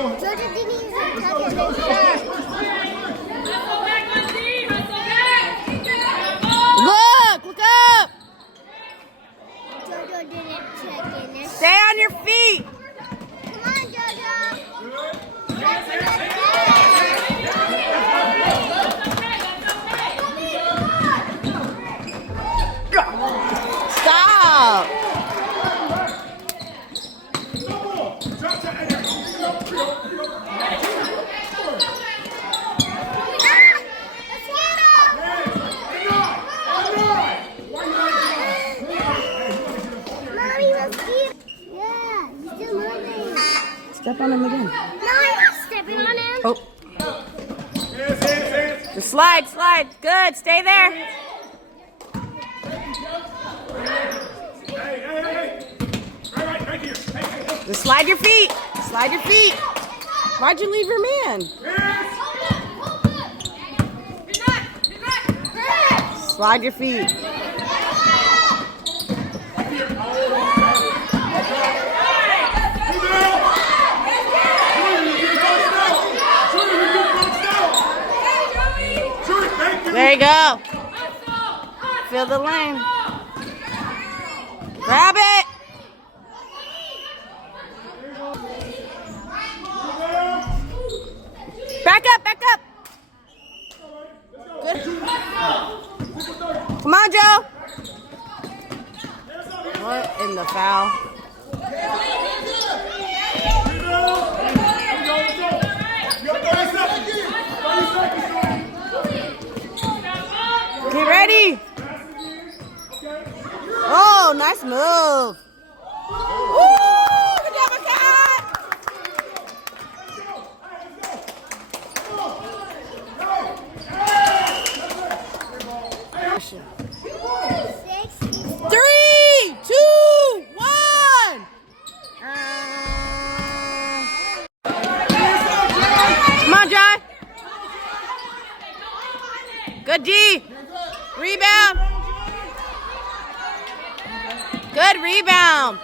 Georgia didn't even touch it. Look up. Jojo didn't check in. Stay on your feet. Come on, Jojo. Stop. Step on him again. No, I'm not stepping on him. Oh. The slide. Good. Stay there. Just slide your feet. Why'd you leave your man? Slide your feet. There you go. Fill the lane. Grab it. Back up. Good. Come on, Joe. What in the foul? Get ready. Oh, nice move. Woo! Good job, Cat. Three, two, one. Come on, John. Good D. Rebound. Good rebound.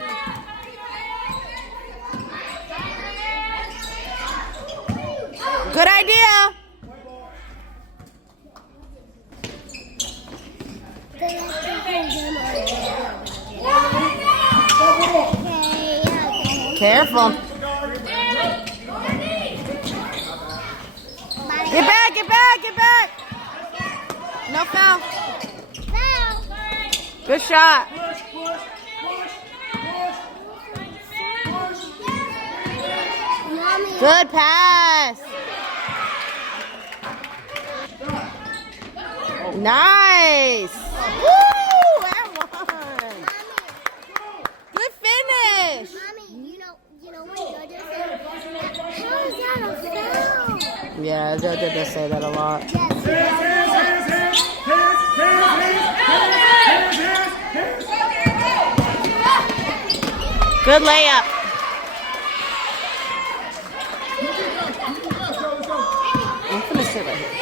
Good idea. Careful. Get back. No foul. Good shot. Good pass. Nice. Woo! That one. Good finish. Mommy, you know what Jojo said? How is that a foul? Yeah, Jojo does say that a lot. Good layup. I'm gonna sit right here.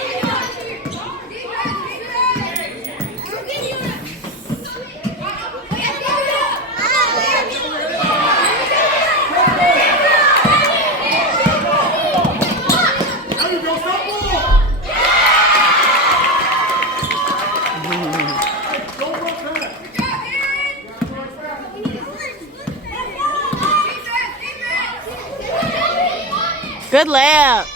Good layup.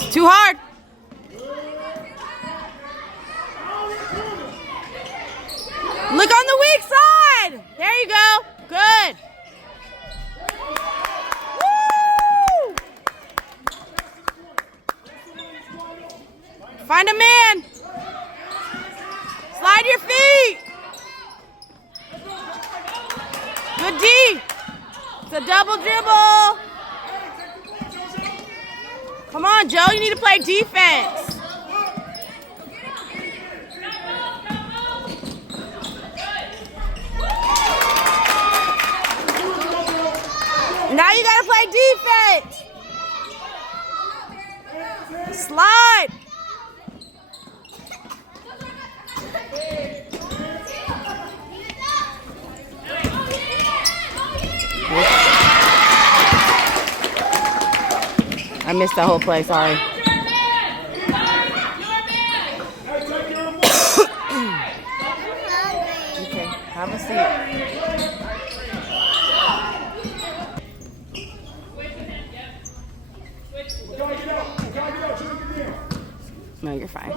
It's too hard. Look on the weak side. There you go. Good. Woo! Find a man. Slide your feet. Good D. It's a double dribble. Come on, Joe. You need to play defense. Now you gotta play defense. Slide. I missed that whole play, sorry. Okay, have a seat. No, you're fine.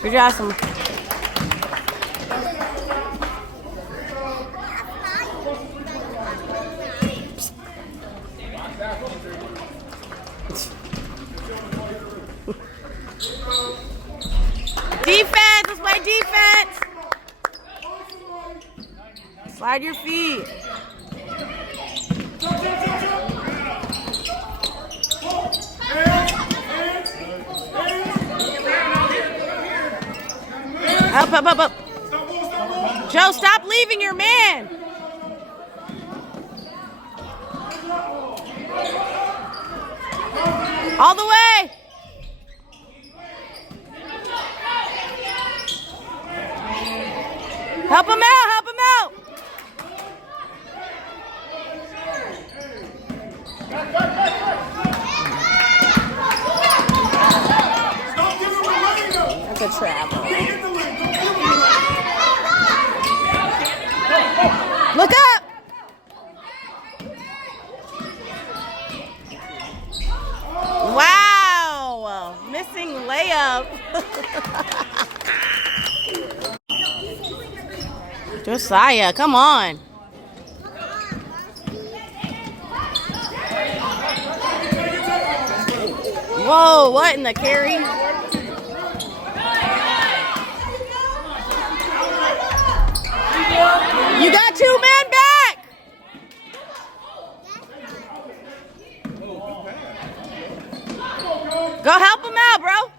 Good job, Sam. Defense, let's play defense. Slide your feet. Up, up, up, up. Joe, stop leaving your man. All the way. Help him out, help him out. That's a travel. Look up. Wow, missing layup. Josiah, come on. Whoa, what in the carry? You got 2 men back. Go help him out, bro.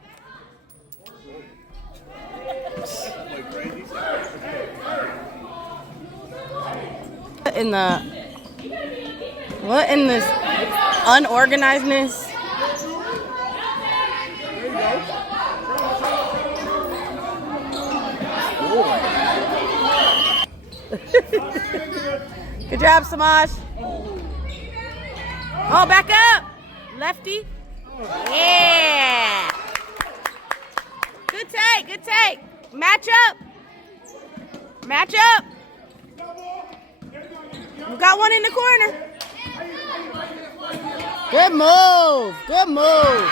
What in this unorganizedness? Good job, Samaj. Oh, back up. Lefty. Yeah. Good take, good take. Match up. Match up. We got one in the corner. Good move. Good move.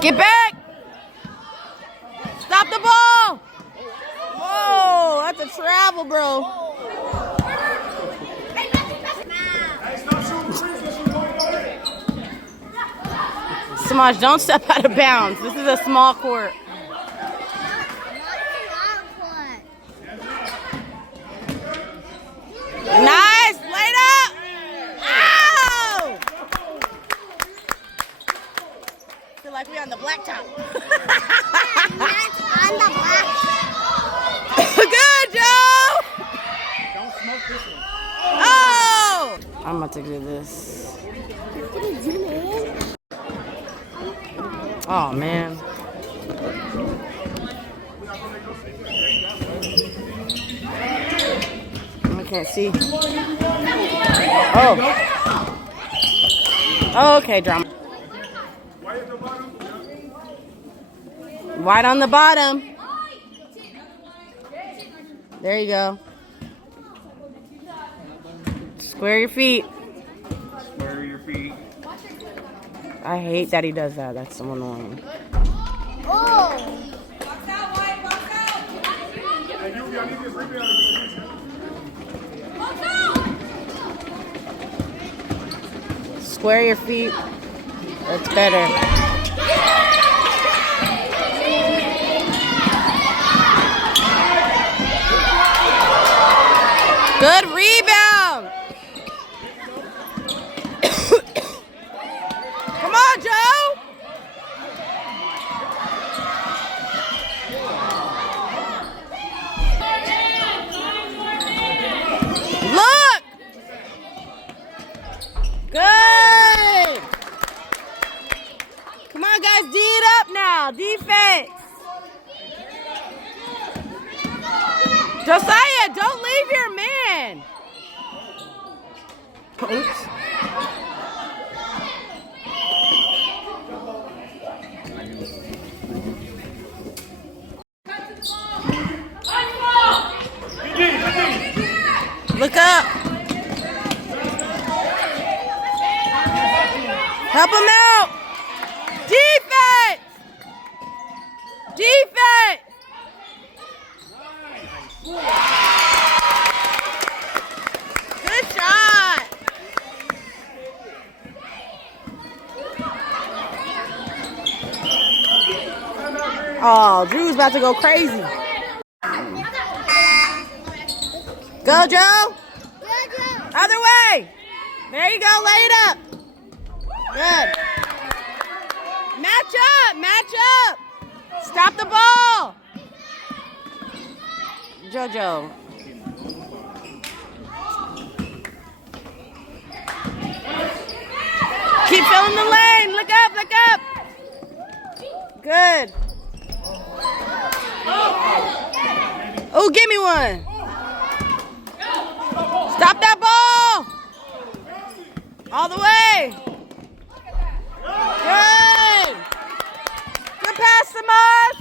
Get back. Stop the ball. Whoa, that's a travel, bro. Samaj, don't step out of bounds. This is a small court. Nice, laid up. Ow! Feel like we on the blacktop. On the black. Good, Joe. Don't smoke this one. Oh! I'm about to do this. Oh, man. I can't see. Oh. Oh, okay, drama. White on the bottom. There you go. Square your feet. Square your feet. I hate that he does that. That's so annoying. Oh! Square your feet. That's better. Good rebound. ball. Defense. Josiah, don't leave your man. Oops. Look up. Help him out. Defense. Defense. Good shot. Oh, Drew's about to go crazy. Go, Joe. Other way. There you go. Lay it up. Good. Match up. Match up. Stop the ball. JoJo. Keep filling the lane. Look up. Look up. Good. Oh, give me one. Stop that ball. All the way. Good. Good pass, Samas.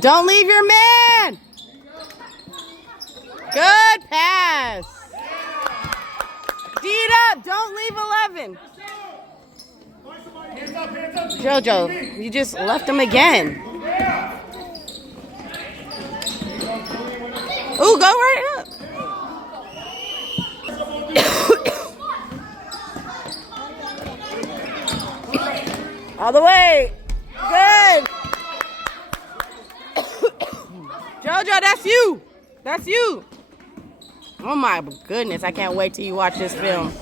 Don't leave your man. Good pass. D it up. Don't leave 11. JoJo, you just left him again. Ooh, go right up. All the way. Good. JoJo, that's you. That's you. Oh my goodness, I can't wait till you watch this film.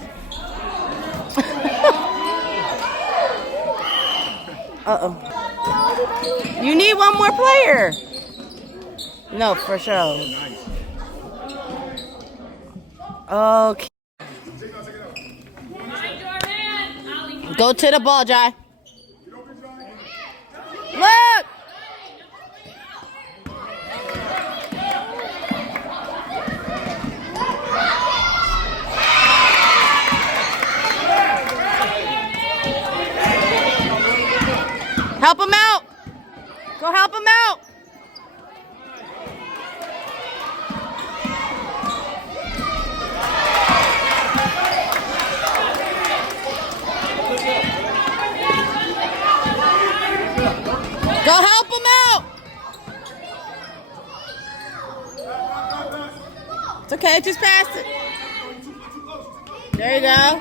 Uh-oh. You need one more player. No, for sure. Okay. Go to the ball, Jai. Look! Help him out. Go help him out. Go help him out. It's okay, just pass it. There you go.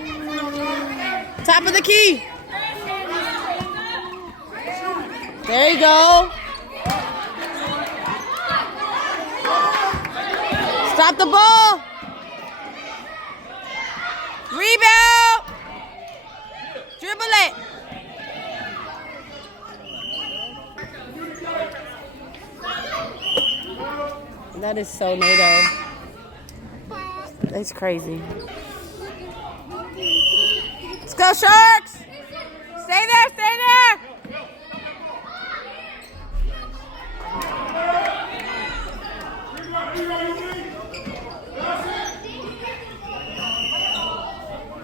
Top of the key. There you go. Stop the ball. Rebound. Dribble it. That is so NATO. That's crazy. Let's go, Sharks. Stay there, stay there.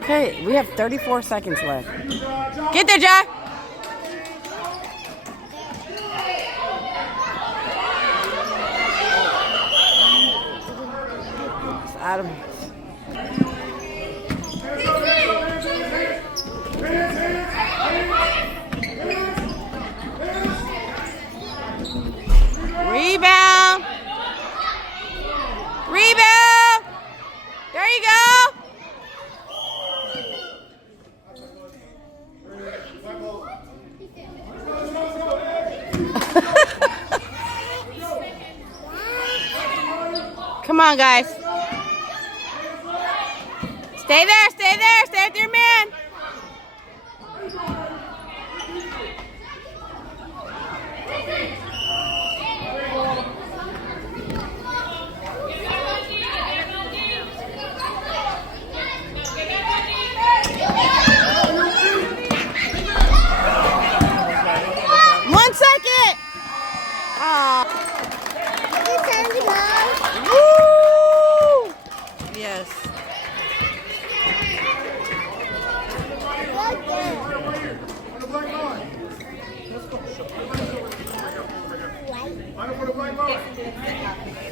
Okay, we have 34 seconds left. Get there, Jack. It's out of rebound. Rebound. There you go. Come on, guys. Stay there, stay there, stay with your man. person get upset about it.